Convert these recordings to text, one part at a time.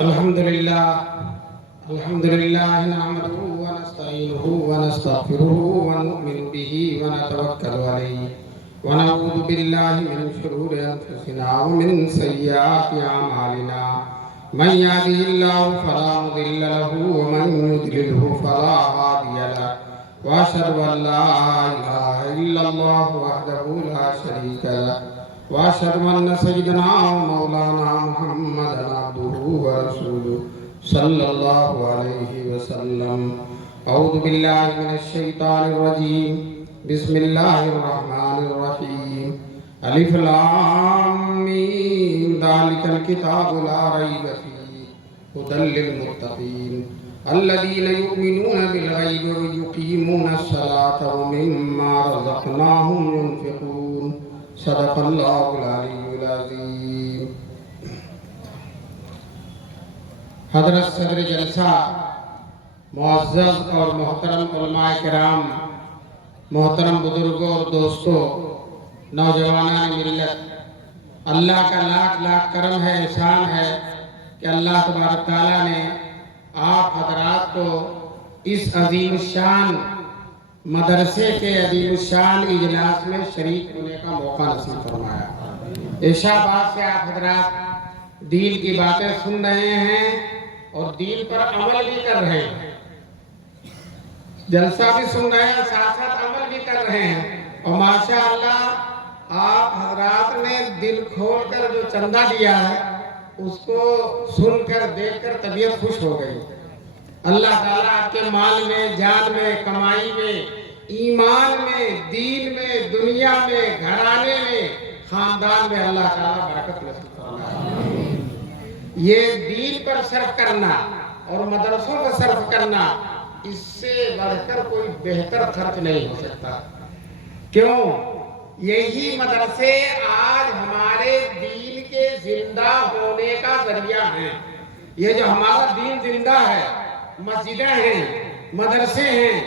الحمد لله نحمده ونستعينه ونستغفره ونؤمن به ونتوكل عليه ونعوذ بالله من شرور أنفسنا ومن سيئات أعمالنا من يهده الله فلا مضل له ومن يضلله فلا هادي له وأشهد أن لا إله إلا الله وحده لا شريك له وأشهد أن سيدنا ومولانا محمدا عبده ورسوله صلى الله عليه وسلم. أعوذ بالله من الشيطان الرجيم. بسم الله الرحمن الرحيم. ألف لام ميم ذلك الكتاب لا ريب فيه هدى للمتقين الذين يؤمنون بالغيب ويقيمون الصلاة ومما رزقناهم ينفقون. صدق اللہ العلی العظیم. حضرت صدر جلسہ، معزز اور محترم علماء کرام، محترم بزرگوں اور دوستوں، نوجوانان ملت، اللہ کا لاکھ لاکھ کرم ہے، احسان ہے کہ اللہ تبارک تعالیٰ نے آپ حضرات کو اس عظیم الشان مدرسے کے عظیم الشان اجلاس میں شریک ہونے کا موقع نصیب فرمایا. عشاء بعد سے آپ حضرات دین کی باتیں سن رہے ہیں اور دین پر عمل بھی کر رہے ہیں. جلسہ بھی سن رہے ہیں، ساتھ ساتھ عمل بھی کر رہے ہیں. اور ماشاءاللہ آپ حضرات نے دل کھول کر جو چندہ دیا ہے اس کو سن کر دیکھ کر طبیعت خوش ہو گئی. اللہ تعالیٰ آپ کے مال میں، جان میں، کمائی میں، ایمان میں، دین میں، دنیا میں، گھرانے میں، خاندان میں اللہ تعالیٰ برکت نصیب فرمائے. یہ دین پر صرف کرنا اور مدرسوں پر صرف کرنا، اس سے بڑھ کر کوئی بہتر خرچ نہیں ہو سکتا. کیوں؟ یہی مدرسے آج ہمارے دین کے زندہ ہونے کا ذریعہ ہیں. یہ جو ہمارا دین زندہ ہے، مسجدیں ہیں، مدرسے ہیں،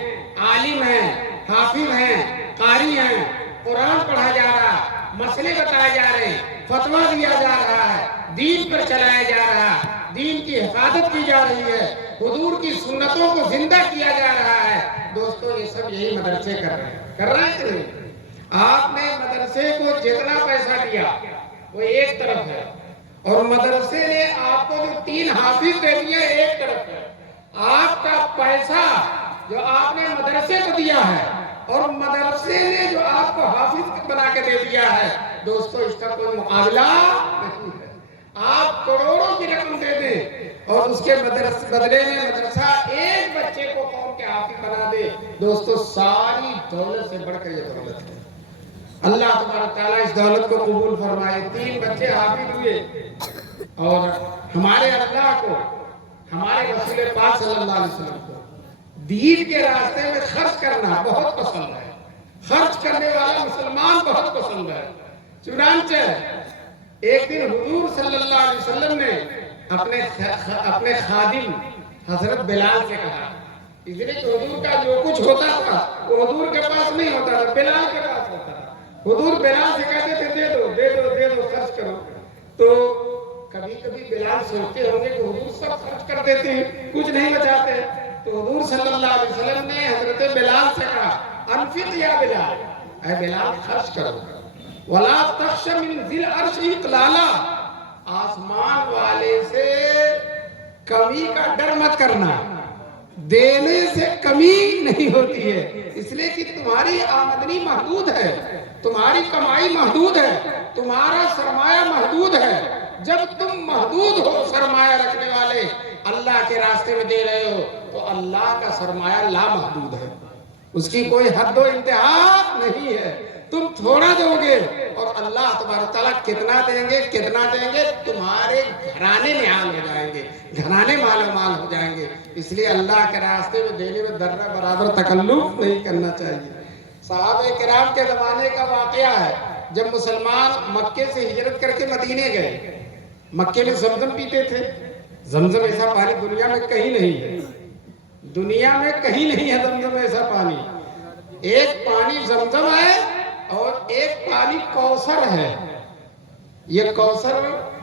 عالم ہیں، حافظ ہیں، قاری ہیں، قرآن پڑھا جا رہا ہے، مسئلے بتائے جا رہے ہیں، فتویٰ دیا جا رہا ہے، دین پر چلایا جا رہا ہے، دین کی حفاظت کی جا رہی ہے، حضور کی سنتوں کو زندہ کیا جا رہا ہے. دوستو یہ سب یہی مدرسے کر رہے ہیں کہ نہیں؟ آپ نے مدرسے کو جتنا پیسہ دیا وہ ایک طرف ہے، اور مدرسے نے آپ کو جو 3 حافظ دے دیے ایک طرف ہے. آپ کا پیسہ جو آپ نے مدرسے کو دیا ہے اور مدرسے نے جو آپ کو حافظ بنا کے دے دیا ہے، دوستو اس کا کوئی مقابلہ نہیں ہے. آپ کروڑوں کی رقم دے دیں اور اس کے بدلے میں مدرسہ ایک بچے کو قوم کے حافظ بنا دے، دوستو ساری دولت سے بڑھ کر یہ دولت ہے. اللہ تبارک تعالیٰ اس دولت کو قبول فرمائے. 3 بچے حافظ ہوئے اور ہمارے اللہ کو، ہمارے رسول پاک صلی اللہ علیہ وسلم کو دین کے راستے میں خرچ کرنا بہت پسند ہے. خرچ کرنے والا مسلمان بہت پسند ہے. چنانچہ ایک دن حضور صلی اللہ علیہ وسلم نے اپنے خادم حضرت بلال سے کہا، اس لیے کہ حضور کا جو کچھ ہوتا تھا وہ حضور کے پاس نہیں ہوتا تھا، بلال کے پاس ہوتا تھا. حضور بلال سے کہتے تھے دے دو دے دو دے دو، خرچ کرو. تو کبھی کبھی بلال سوچتے ہوں گے کہ حضور سب خرچ کر دیتے ہیں، کچھ نہیں بچاتے. تو حضور صلی اللہ علیہ وسلم نے حضرت بلال سے کہا، انفق یا بلال، اے بلال خرچ کرو. وَلَا تَخْشَ مِنْ ذِي الْعَرْشِ اِقْلَالًا، آسمان والے سے کمی کا ڈر مت کرنا. دینے سے کمی نہیں ہوتی ہے، اس لیے کہ تمہاری آمدنی محدود ہے، تمہاری کمائی محدود ہے، تمہارا سرمایہ محدود ہے. جب تم محدود ہو سرمایہ رکھنے والے، اللہ کے راستے میں دے رہے ہو تو اللہ کا سرمایہ لامحدود ہے، اس کی کوئی حد و انتہا نہیں ہے. تم تھوڑا دو گے اور اللہ تبارک تعالیٰ کتنا دیں گے، تمہارے گھرانے میں حال ہو جائیں گے، گھرانے مال و مال ہو جائیں گے. اس لیے اللہ کے راستے میں دینے میں ذرہ برابر تکلف نہیں کرنا چاہیے. صحابہ کرام کے زمانے کا واقعہ ہے، جب مسلمان مکے سے ہجرت کر کے مدینے گئے. مکے میں زمزم پیتے تھے. زمزم ایسا پانی دنیا میں کہیں نہیں ہے، دنیا میں کہیں نہیں ہے زمزم ایسا پانی. ایک پانی زمزم ہے اور ایک پانی کوثر ہے. یہ کوثر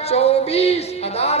24,000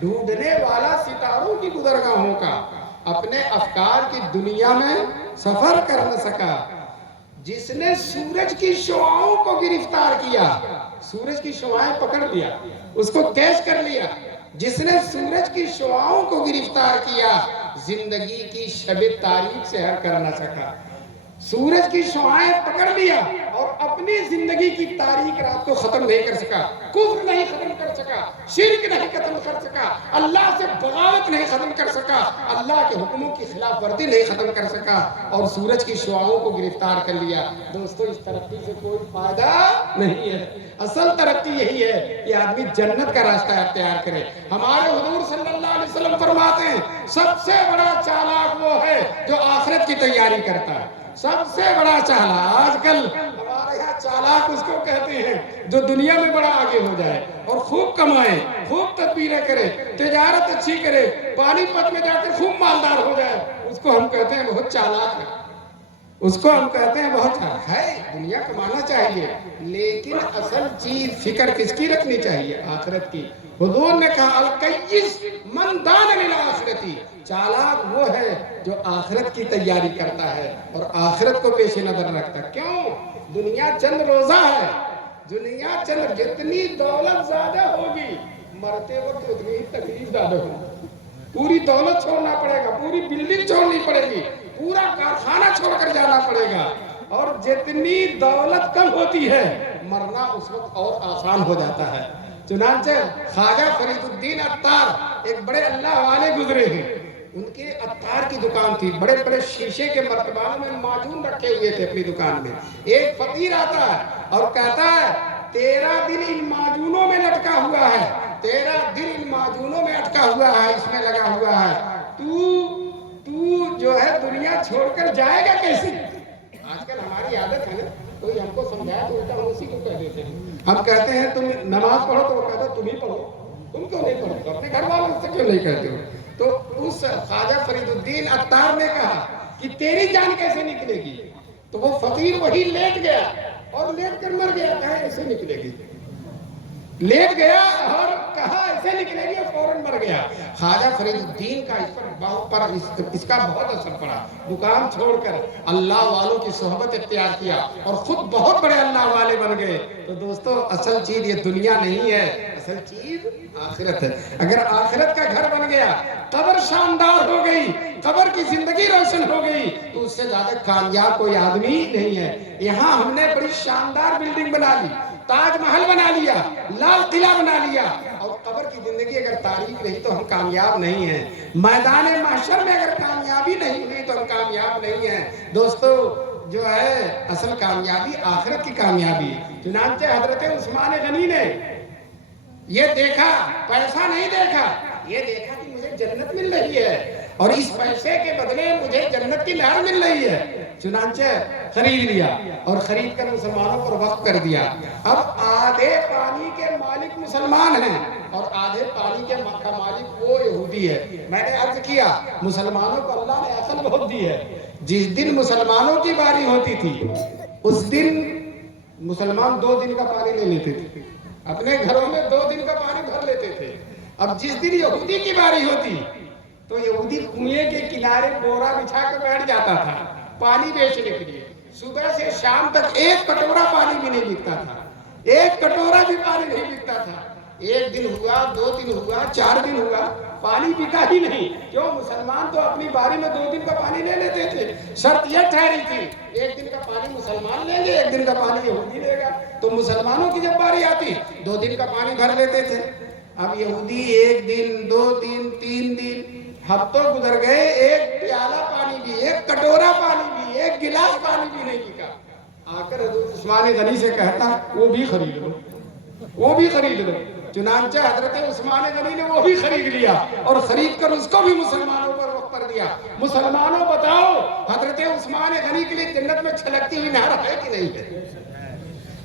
ڈھونڈنے والا ستاروں کی گزرگاہوں کا اپنے افکار کی دنیا میں سفر کر نہ سکا، جس نے سورج کی شعاؤں کو گرفتار کیا، سورج کی شعائیں پکڑ لیا، اس کو کیچ کر لیا، جس نے سورج کی شعاؤں کو گرفتار کیا، زندگی کی شب تاریک سے ہر کر نہ سکا، سورج کی شعائیں پکڑ لیا اور اپنی زندگی کی تاریک رات کو ختم نہیں کر سکا، کفر نہیں ختم کر سکا، شرک نہیں ختم کر سکا، اللہ سے بغاوت نہیں ختم کر سکا، اللہ کے حکموں کی خلاف ورزی نہیں ختم کر سکا اور سورج کی شعاؤں کو گرفتار کر لیا۔ دوستو اس ترقی سے کوئی فائدہ نہیں ہے، اصل ترقی یہی ہے کہ آدمی جنت کا راستہ اختیار کرے۔ ہمارے حضور صلی اللہ علیہ وسلم فرماتے ہیں سب سے بڑا چالاک وہ ہے جو آخرت کی تیاری کرتا ہے، سب سے بڑا چالاک۔ آج کل ہمارے یہاں چالاک اس کو کہتے ہیں جو دنیا میں بڑا آگے ہو جائے اور خوب کمائے، خوب تدبیریں کرے، تجارت اچھی کرے، پانی پت میں جا کر خوب مالدار ہو جائے، اس کو ہم کہتے ہیں بہت چالاک ہے، اس کو ہم کہتے ہیں بہت چالاک ہے۔ دنیا کمانا چاہیے لیکن اصل چیز فکر کس کی رکھنی چاہیے؟ آخرت کی۔ حضور نے کہا القیس من دان للآخرتی، چالاک وہ ہے جو آخرت کی تیاری کرتا ہے اور آخرت کو پیش نظر رکھتا ہے۔ کیوں؟ دنیا چند روزہ ہے، دنیا چند، جتنی دولت زیادہ ہوگی مرتے وقت اتنی ہی تکلیف زیادہ ہوگی، پوری دولت چھوڑنا پڑے گا، پوری بلڈنگ چھوڑنی پڑے گی، پورا کارخانہ چھوڑ کر جانا پڑے گا، اور جتنی دولت کم ہوتی ہے مرنا اس وقت اور آسان ہو جاتا ہے۔ چنانچہ خواجہ فرید الدین عطار ایک بڑے اللہ والے گزرے ہیں، ان کے عطار کی دکان تھی، بڑے بڑے شیشے کے مرتبانوں میں معجون رکھے ہوئے تھے اپنی دکان میں۔ ایک فقیر آتا ہے اور کہتا ہے تیرا دل ان معجونوں میں لٹکا ہوا ہے، تیرا دل ان معجونوں میں اٹکا ہوا ہے، اس میں لگا ہوا ہے، تو جو ہے دنیا چھوڑ کر جائے گا کیسے؟ آج کل ہماری عادت ہے نا، کوئی ہم کو سمجھایا تو الٹا ہم اسی کو کہہ دیتے ہیں۔ ہم کہتے ہیں تم نماز پڑھو تو وہ کہتا ہے تم ہی پڑھو، تم کیوں نہیں پڑھو، اپنے گھر والوں سے کیوں نہیں کہتے ہو؟ تو اس خواجہ فرید الدین عطار نے کہا کہ تیری جان کیسے نکلے گی؟ تو وہ فقیر وہی لیٹ گیا اور لیٹ کر مر گیا، کہا ایسے نکلے گی، لیٹ گیا اور کہا ایسے نکلے گی، فوراً مر گیا۔ خواجہ فرید الدین کا اس کا بہت اثر پڑا، دکان چھوڑ کر اللہ والوں کی صحبت اختیار کیا اور خود بہت بڑے اللہ والے بن گئے۔ تو دوستو اصل چیز یہ دنیا نہیں ہے، اصل چیز آخرت ہے۔ اگر آخرت کا گھر بن گیا، قبر شاندار ہو گئی، قبر کی زندگی روشن ہو گئی، تو اس سے زیادہ کامیاب کوئی آدمی نہیں ہے۔ یہاں ہم نے بڑی شاندار بلڈنگ بنا لی، تاج محل بنا لیا، لال قلعہ بنا لیا، اور قبر کی زندگی اگر تاریخ رہی تو ہم کامیاب نہیں ہیں۔ میدان محشر میں اگر کامیابی نہیں ہوئی تو ہم کامیاب نہیں ہیں۔ دوستو جو ہے اصل کامیابی آخرت کی کامیابی۔ چنانچہ حضرت عثمان غنی نے یہ دیکھا، پیسہ نہیں دیکھا، یہ دیکھا کہ مجھے جنت مل رہی ہے اور اس پیسے کے بدلے مجھے جنت کی نہر مل رہی ہے، چنانچہ خرید لیا اور خرید کر مسلمانوں پر وقف کر دیا۔ اب آدھے پانی کے مالک مسلمان ہیں اور آدھے پانی کے مالک وہ یہودی ہے۔ میں نے عرض کیا مسلمانوں کو اللہ نے عقل بہت دی ہے، جس دن مسلمانوں کی باری ہوتی تھی اس دن مسلمان 2 دن کا پانی لے لیتے تھے، اپنے گھروں میں 2 دن کا پانی بھر لیتے تھے۔ اب جس دن یہودی کی باری ہوتی تو یہودی کنویں کے کنارے بورا بچھا کے بیٹھ جاتا تھا پانی بیچنے کے لیے، صبح سے شام تک 1 کٹورا پانی بھی نہیں بکتا تھا، 1 کٹورا بھی پانی نہیں بکتا تھا۔ 1 دن ہوا، 2 دن ہوا، 4 دن ہوا، پانی بکا ہی نہیں۔ کیوں؟ مسلمان تو اپنی باری میں 2 دن کا پانی لے لیتے تھے، شرط یہ ٹھہری تھی 1 دن کا پانی مسلمان لیں گے، 1 دن کا پانی یہودی لے گا، تو مسلمانوں کی جب باری آتی 2 دن کا پانی بھر لیتے تھے۔ اب یہودی 1 دن، 2 دن، 3 دن، ہفتوں گزر گئے، 1 پیالہ پانی بھی، 1 کٹورا پانی بھی، 1 گلاس پانی بھی نہیں بکا۔ آ کر حضرت عثمان غنی سے کہتا وہ بھی خرید لو، وہ بھی خرید لو۔ چنانچہ حضرت عثمان غنی نے وہ بھی خرید لیا اور خرید کر اس کو بھی مسلمانوں پر وقف کر دیا۔ مسلمانوں بتاؤ حضرت عثمان غنی کے لیے جنت میں چھلکتی ہوئی نہر ہے کہ نہیں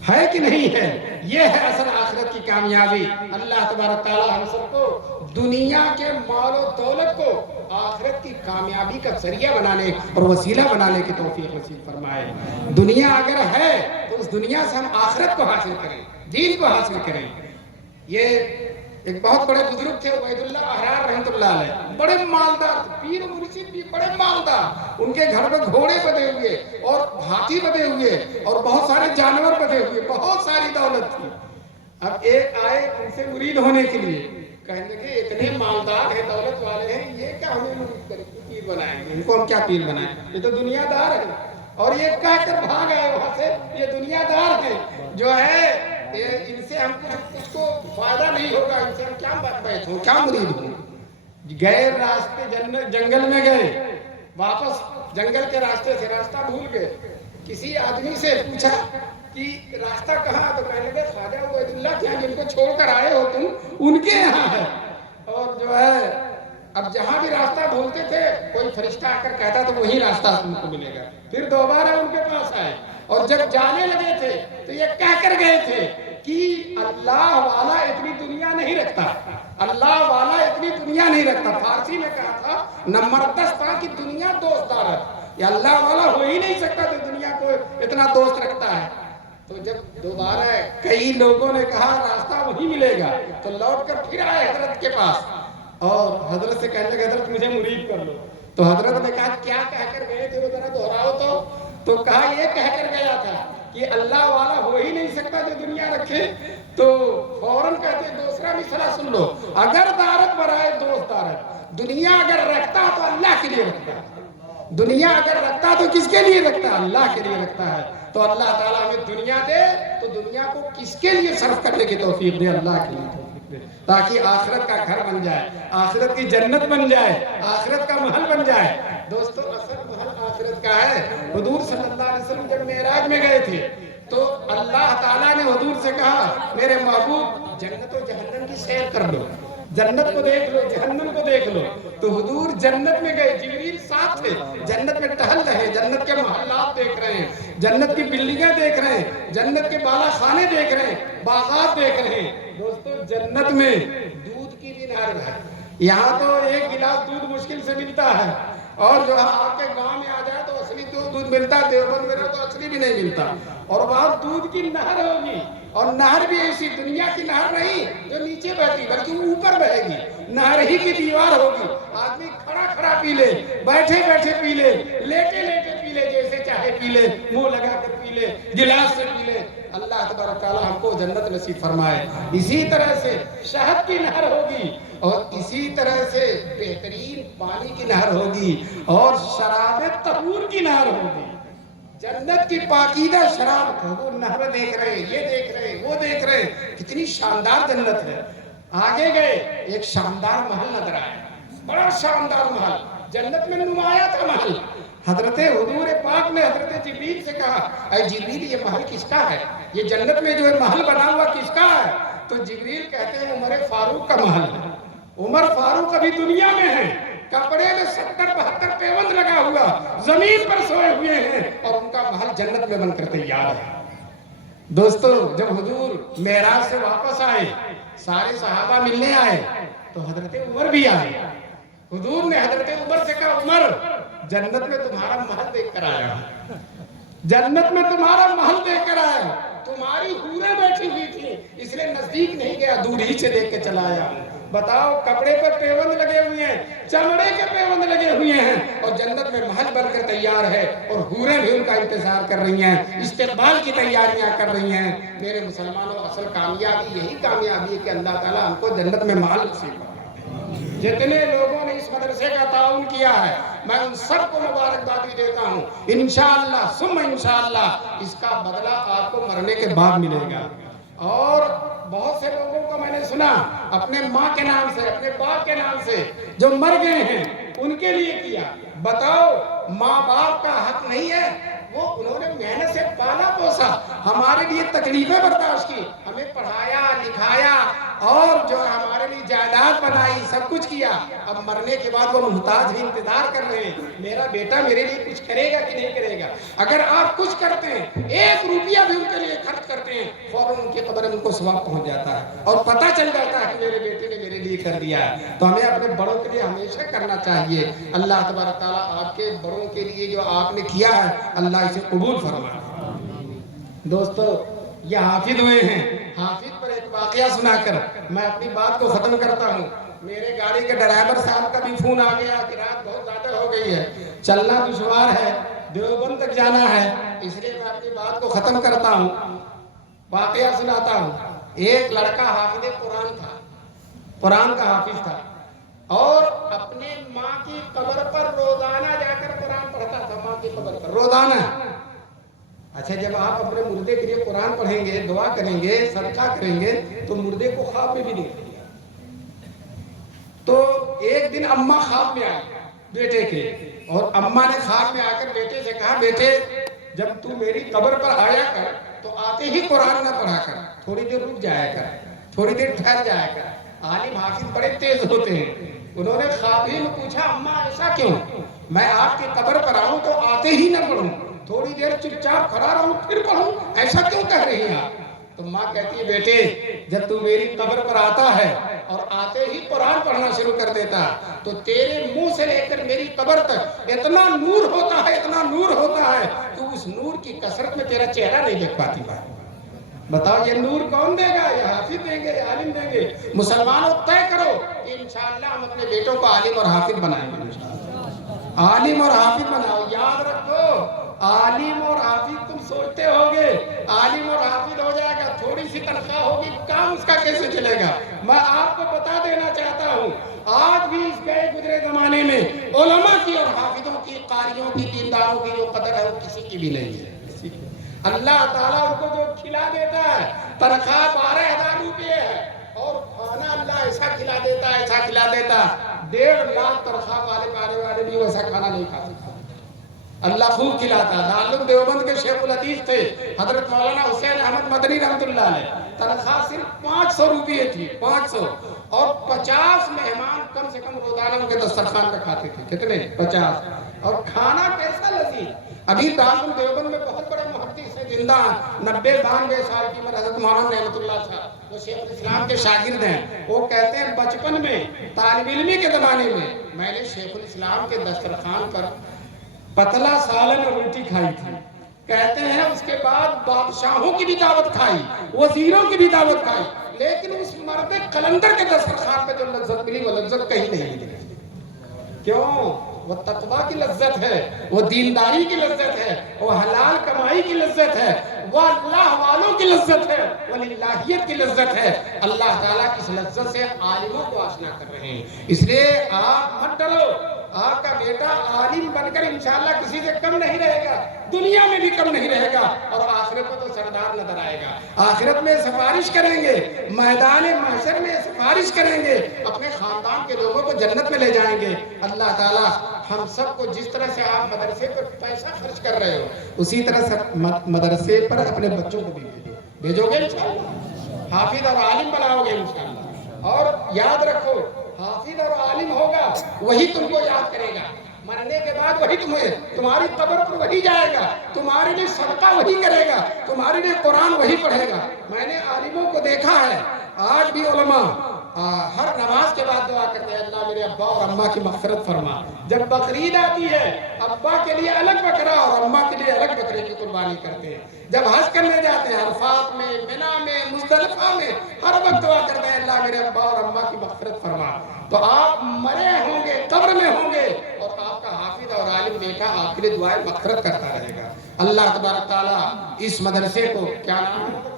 ہے کہ نہیں ہے؟ یہ ہے اصل آخرت کی کامیابی۔ اللہ تبارک تعالی ہم سب کو دنیا کے مال و دولت کو آخرت کی کامیابی کا ذریعہ بنانے اور وسیلہ بنانے کی توفیق نصیب فرمائے۔ دنیا اگر ہے تو اس دنیا سے ہم آخرت کو حاصل کریں، دین کو حاصل کریں۔ یہ ایک بہت بڑے بزرگ تھے عبیداللہ احرار رحمۃ اللہ علیہ، بڑے مالدار، پیر مرشد بھی بڑے مالدار، ان کے گھر میں گھوڑے بدے ہوئے اور ہاتھی بدے ہوئے اور بہت سارے جانور بدے ہوئے، بہت ساری دولت تھی۔ اب ایک آئے ان سے مرید ہونے کے لیے، کہنے لگے اتنے مالدار ہیں، دولت والے ہیں، یہ کیا ہمیں مرید پیر بنائیں گے، ان کو ہم کیا پیر بنائیں، یہ تو دنیا دار ہے۔ اور یہ کہہ کر بھاگ گئے وہاں سے، یہ دنیا دار ہیں، جو ہے ان سے ہم کچھ کو فائدہ نہیں ہوگا، ان سے ہم کیا بیٹھ ہوں، کیا مرید ہوں۔ گئے راستے جنگل میں گئے، واپس جنگل کے راستے سے راستہ بھول گئے، کسی آدمی سے پوچھا کہ راستہ کہاں، تو کہنے لگے خواجہ عبیداللہ کے یہاں جن کو چھوڑ کر آئے ہو تم، ان کے یہاں ہے۔ اور جو ہے اب جہاں بھی راستہ بھولتے تھے کوئی فرشتہ آ کر کہتا تو وہی راستہ تم کو ملے گا، پھر دوبارہ ان کے پاس آئے اور جب جانے لگے تھے تو یہ کہہ کر گئے تھے کہ اللہ والا اتنی دنیا نہیں رکھتا، اللہ والا اتنی دنیا نہیں رکھتا۔ فارسی میں کہا تھا نمبر 10 تھا کہ دنیا دوست دار ہے، یہ اللہ والا ہو ہی نہیں سکتا جو دنیا کو اتنا دوست رکھتا ہے۔ تو جب دوبارہ کئی لوگوں نے کہا راستہ وہی ملے گا تو لوٹ کر پھر آئے حضرت کے پاس اور حضرت سے کہنے لگے حضرت مجھے مرید کر لو۔ تو حضرت نے کہا کیا کہہ کر گئے تھے وہ ذرا دہراؤ تو کہا یہ کہہ کر گیا تھا کہ اللہ والا ہو ہی نہیں سکتا جو دنیا رکھے۔ تو فوراً کہتے دوسرا مسئلہ سن لو، اگر دارت برائے دوست دارت، دنیا اگر رکھتا تو اللہ کے لیے رکھتا، دنیا اگر رکھتا تو کس کے لیے رکھتا، اللہ کے لیے رکھتا ہے۔ تو اللہ تعالیٰ ہمیں دنیا دے تو دنیا کو کس کے لیے صرف کرنے کی توفیق دے، اللہ کے لیے توفیق دے، تاکہ آخرت کا گھر بن جائے، آخرت کی جنت بن جائے، آخرت کا محل بن جائے۔ دوستو اصل محل آخرت کا ہے۔ حضور صلی اللہ علیہ وسلم جب معراج میں گئے تھے تو اللہ تعالیٰ نے حضور سے کہا میرے محبوب جنت و جہنم کی سیر کر لو، جنت کو دیکھ لو، جہنم کو دیکھ لو۔ تو حضور جنت میں گئے، جبریل ساتھ تھے، جنت میں ٹہل رہے، جنت کے محلات دیکھ رہے ہیں، جنت کی بلڈنگیں دیکھ رہے ہیں، جنت کے بالا خانے دیکھ رہے ہیں، باغات دیکھ رہے ہیں۔ دوستو جنت میں دودھ کی بھی نہر ہے، یہاں تو ایک گلاس دودھ مشکل سے ملتا ہے، اور جو آپ کے گاؤں میں آ جائے تو اصلی دودھ ملتا ہے، دیوبند میں تو اصلی بھی نہیں ملتا، اور وہاں دودھ کی نہر ہوگی، اور نہر بھی ایسی دنیا کی نہر نہیں جو نیچے بہتی بلکہ اوپر بہے گی، نہر ہی کی دیوار ہوگی، آدمی کھڑا کھڑا پی لے، بیٹھے بیٹھے پی لے، لیٹے لیٹے پی لے، جیسے چاہے پی لے، منہ لگا کر پی لے، گلاس سے پی لے۔ اللہ تبارک تعالیٰ ہم کو جنت نصیب فرمائے۔ اسی طرح سے شہد کی نہر ہوگی، اور اسی طرح سے بہترین پانی کی نہر ہوگی، اور شراب طہور کی نہر ہوگی، جنت کی پاکیزہ شراب۔ وہ نہر دیکھ رہے، یہ دیکھ رہے، وہ دیکھ رہے، کتنی شاندار جنت ہے۔ آگے گئے ایک شاندار محل نظر آیا، بڑا شاندار محل، جنت میں نمایاں تھا محل۔ حضرت حضور پاک نے حضرت جبریل سے کہا اے جبریل یہ محل کس کا ہے، یہ جنت میں جو محل بنا ہوا کس کا ہے؟ تو جبریل کہتے ہیں عمر فاروق کا محل ہے۔ عمر فاروق ابھی دنیا میں ہیں، کپڑے میں 70-72 پیوند لگا ہوا، زمین پر سوئے ہوئے ہیں، اور ان کا محل جنت میں بن کر تیار ہے۔ دوستو جب حضور معراج سے واپس آئے، سارے صحابہ ملنے آئے تو حضرت عمر بھی آئے۔ حضور نے حضرت عمر سے کہا عمر جنت میں تمہارا محل دیکھ کر آیا، جنت میں تمہارا محل دیکھ کر آیا، تمہاری حوریں بیٹھی ہوئی تھی، اس لیے نزدیک نہیں گیا، دور ہی سے دیکھ کے چلا آیا۔ بتاؤ کپڑے پر پیوند لگے ہوئے ہیں، چمڑے کے پیوند لگے ہوئے ہیں، اور جنت میں محل بن کر تیار ہے، اور حوریں بھی ان کا انتظار کر رہی ہیں، استقبال کی تیاریاں کر رہی ہیں۔ میرے مسلمانوں اصل کامیابی یہی کامیابی ہے کہ اللہ تعالیٰ ہم کو جنت میں محل نصیب کرے۔ جتنے لوگوں نے اس مدرسے کا تعاون کیا ہے میں ان سب کو مبارکبادی دیتا ہوں۔ انشاءاللہ ثم انشاءاللہ اس کا بدلہ آپ کو مرنے کے بعد ملے گا۔ اور بہت سے لوگوں کو میں نے سنا اپنے ماں کے نام سے، اپنے باپ کے نام سے جو مر گئے ہیں ان کے لیے کیا۔ بتاؤ ماں باپ کا حق نہیں ہے؟ وہ انہوں نے محنت سے پالا پوسا، ہمارے لیے تکلیفیں برداشت کی، ہمیں پڑھایا لکھایا، اور جو ہمارے لیے جائیداد بنائی، سب کچھ کیا۔ اب مرنے کے بعد وہ محتاج بھی انتظار کر رہے ہیں میرا بیٹا میرے لیے کچھ کرے گا کہ نہیں کرے گا۔ اگر آپ کچھ کرتے ہیں، 1 روپیہ بھی ان کے لیے خرچ کرتے ہیں، فوراً ان کی قبر ان کو ثواب پہنچ جاتا ہے، اور پتہ چل جاتا ہے کہ میرے بیٹے نے میرے لیے کر دیا ہے۔ تو ہمیں اپنے بڑوں کے لیے ہمیشہ کرنا چاہیے۔ اللہ تبارک تعالیٰ آپ کے بڑوں کے لیے جو آپ نے کیا ہے اللہ اسے قبول فرمائے۔ دوستو یہ حافظ ہوئے ہیں، حافظ پر ایک واقعہ سنا کر میں اپنی بات کو ختم کرتا ہوں. میرے گاڑی کے ڈرائیور صاحب کا بھی فون آ گیا کہ رات بہت زیادہ ہو گئی ہے, چلنا دشوار ہے, دیوبند تک جانا ہے, اس لیے میں اپنی بات کو ختم کرتا ہوں. واقعہ سناتا ہوں. ایک لڑکا حافظ قرآن تھا, قرآن کا حافظ تھا, اور اپنے ماں کی قبر پر روزانہ جا کر قرآن پڑھتا تھا. ماں کی قبر پر روزانہ. اچھا, جب آپ اپنے مردے کے لیے قرآن پڑھیں گے, دعا کریں گے, صدقہ کریں گے, تو مردے کو خواب میں بھی نہیں. تو ایک دن اماں خواب میں آئی بیٹے کے, اور اماں نے خواب میں آ کر بیٹے سے کہا, بیٹے جب تو میری قبر پر آیا کر تو آتے ہی قرآن نہ پڑھا کر, تھوڑی دیر رک جایا کر, تھوڑی دیر ٹھہر جایا کر. عالم حافظ بڑے تیز ہوتے ہیں, انہوں نے خواب ہی میں پوچھا, اماں ایسا کیوں؟ میں آپ کی قبر پر آؤں تو آتے ہی نہ پڑھوں, تھوڑی دیر چپ چاپ کھڑا رہوں پھر پڑھوں, ایسا کیوں کہہ رہی ہیں آپ؟ تو ماں کہتی ہے, بیٹے جب تو میری قبر پر آتا ہے اور آتے ہی قرآن پڑھنا شروع کر دیتا, تو تیرے منہ سے لے کر میری قبر تک اتنا نور ہوتا ہے, اتنا نور ہوتا ہے, تو اس نور کی کثرت میں تیرا چہرہ نہیں دیکھ پاتی. بتاؤ یہ نور کون دے گا؟ یہ حافظ دیں گے, یہ عالم دیں گے. مسلمانوں طے کرو کہ انشاءاللہ ہم اپنے بیٹوں کو عالم اور حافظ بنائیں گے. عالم اور حافظ بناؤ. یاد رکھو, عالم اور حافظ تم سوچتے ہوگے عالم اور حافظ ہو جائے گا, تھوڑی سی تنخواہ ہوگی, کام اس کا کیسے چلے گا؟ میں آپ کو بتا دینا چاہتا ہوں, آج بھی اس گئے گزرے زمانے میں علماء کی اور حافظوں کی, قاریوں کی, دینداروں کی جو قدر ہے وہ کسی کی بھی نہیں ہے. اللہ تعالیٰ ان کو جو کھلا دیتا ہے, تنخواہ 12,000 روپے ہے, اور کھانا اللہ ایسا کھلا دیتا ہے, ایسا کھلا دیتا ہے, 1.5 لاکھ تنخواہ والے بھی ویسا کھانا نہیں کھا سکتا. اللہ خوب کھلاتا. دارالعلوم دیوبند کے شیخ الحدیث تھے حضرت مولانا حسین احمد مدنی رحمۃ اللہ علیہ, تنخواہ صرف 500 روپے تھی, 500, اور 50 مہمان کم سے کم روزانہ ان کے دسترخوان پہ کھاتے تھے. کتنے؟ 50. اور کھانا کیسا لذیذ. ابھی دارالعلوم دیوبند میں بہت بڑے محدث ہیں زندہ, 90-92 سال کی عمر, حضرت مولانا رحمۃ اللہ صاحب جو شیخ الاسلام کے شاگرد ہیں. وہ کہتے ہیں بچپن میں طالب علمی کے زمانے میں نے شیخ الاسلام کے دسترخوان پر پتلا سالن اور روٹی کھائی تھی. کہتے ہیں اس کے بعد بادشاہوں کی بھی دعوت کھائی, وزیروں کی بھی دعوت کھائی, لیکن اس مرد قلندر کے دسترخوان پہ جو لذت ملی وہ لذت کہیں نہیں ملی. کیوں؟ وہ تقویٰ کی لذت ہے, وہ دینداری کی لذت ہے, وہ حلال کمائی کی لذت ہے, وہ اللہ والوں کی لذت ہے, وہ للہیت کی لذت ہے. اللہ تعالیٰ کی اس لذت سے عالموں کو آشنا کر رہے ہیں. اس لیے آپ مت ڈرو, آپ کا بیٹا عالم بن کر انشاءاللہ کسی سے کم نہیں رہے گا, دنیا میں بھی کم نہیں رہے گا, اور آخرت میں تو سردار نظر آئے گا. آخرت میں سفارش کریں گے, میدان محشر میں سفارش کریں گے, اپنے خاندان کے لوگوں کو جنت میں لے جائیں گے. اللہ تعالیٰ ہم سب کو جس طرح سے آپ مدرسے پر پیسہ خرچ کر رہے ہو, اسی طرح سے مدرسے پر اپنے بچوں کو بھی بھیجو گے انشاءاللہ, حافظ اور عالم بناؤ گے انشاءاللہ. اور یاد رکھو, حافظ اور عالم ہوگا وہی تم کو یاد کرے گا, مرنے کے بعد وہی تمہاری قبر پر وہی جائے گا, تمہارے لیے صدقہ وہی کرے گا, تمہارے لیے قرآن وہی پڑھے گا. میں نے عالموں کو دیکھا ہے, آج بھی علماء ہر نماز کے بعد دعا کرتے ہیں, اللہ میرے ابا اور اماں کی مغفرت فرما. جب بقرعید آتی ہے, ابا کے لیے الگ بکرا اور اماں کے لیے الگ بکرے کی قربانی کرتے ہیں. جب حج کرنے جاتے ہیں, عرفات میں, منی میں, مزدلفہ میں, ہر وقت دعا کرتے ہیں, اللہ میرے ابا اور اماں کی مغفرت فرما. تو آپ مرے ہوں گے, قبر میں ہوں گے, اور آپ کا حافظ اور عالم بیٹا آپ کے لیے دعائیں مغفرت کرتا رہے گا. اللہ تبارک تعالیٰ اس مدرسے کو, کیا نام ہے؟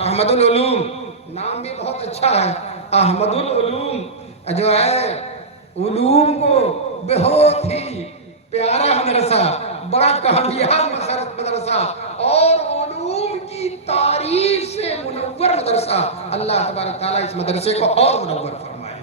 احمد العلوم, نام بھی بہت اچھا ہے, احمد العلوم جو ہے, علوم کو بہت ہی پیارا مدرسہ, بڑا کامیاب مدرسہ, اور علوم کی تاریخ سے منور مدرسہ. اللہ تبارک تعالیٰ اس مدرسے کو اور منور فرمائے.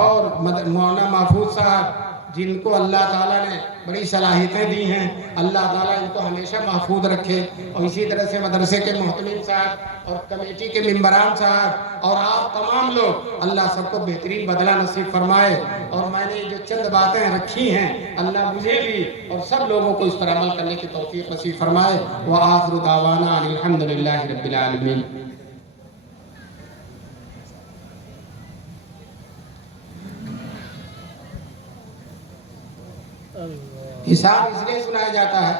اور مولانا محفوظ صاحب جن کو اللہ تعالیٰ نے بڑی صلاحیتیں دی ہیں, اللہ تعالیٰ ان کو ہمیشہ محفوظ رکھے. اور اسی طرح سے مدرسے کے محتمم صاحب اور کمیٹی کے ممبران صاحب اور آپ تمام لوگ, اللہ سب کو بہترین بدلہ نصیب فرمائے. اور میں نے جو چند باتیں رکھی ہیں, اللہ مجھے بھی اور سب لوگوں کو اس پر عمل کرنے کی توفیق نصیب فرمائے. وآخر دعوانا الحمدللہ رب العالمین. حساب اس لیے سنایا جاتا ہے